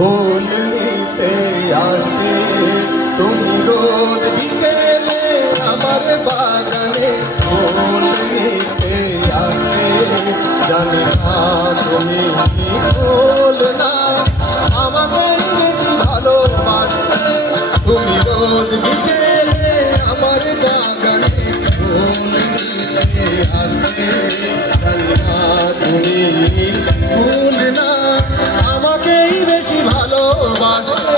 ফুল নিতে আসতে তুমি রোজ বিকেলে আমার বাগানে ফুল নিতে আসতে জানি না তুমি ফুল না আমাকে বেশি ভালোবাসতে তুমি রোজ বিকেলে আমার বাগানে ফুল নিতে আসতে জানি না তুমি ফুল না আমাকেই বেশি ভালোবাসতে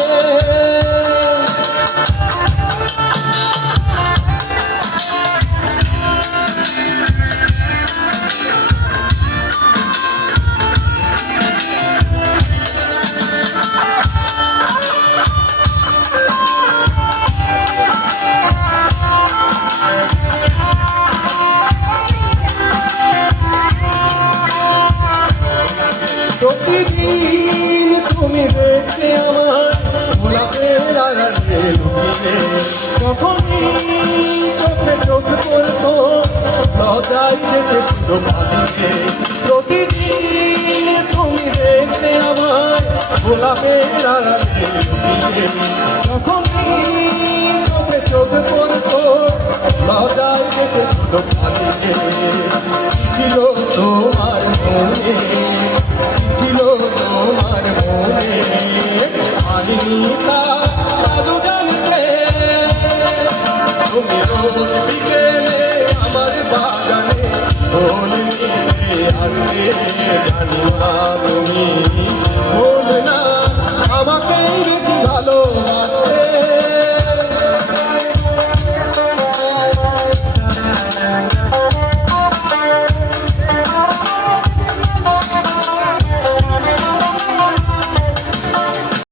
প্রতিদিন তুমি দেখতে আমার গোলাপের আড়ালে লুকিয়ে কখনই চোখে চোখ পড়তো লজ্জায় থেকে শুধু পালিয়ে প্রতিদিন তুমি দেখতে আমার গোলাপের আড়ালে লুকিয়ে কখনই চোখে চোখ পড়তো লজ্জায় থেকে শুধু পালিয়ে ছিল তোমার মনে ছিল তোমার মনে আমি তা আজও জানতে তুমি রোজ বিকেলে আমার বাগানে ফুল নিতে আসতে জানি না তুমি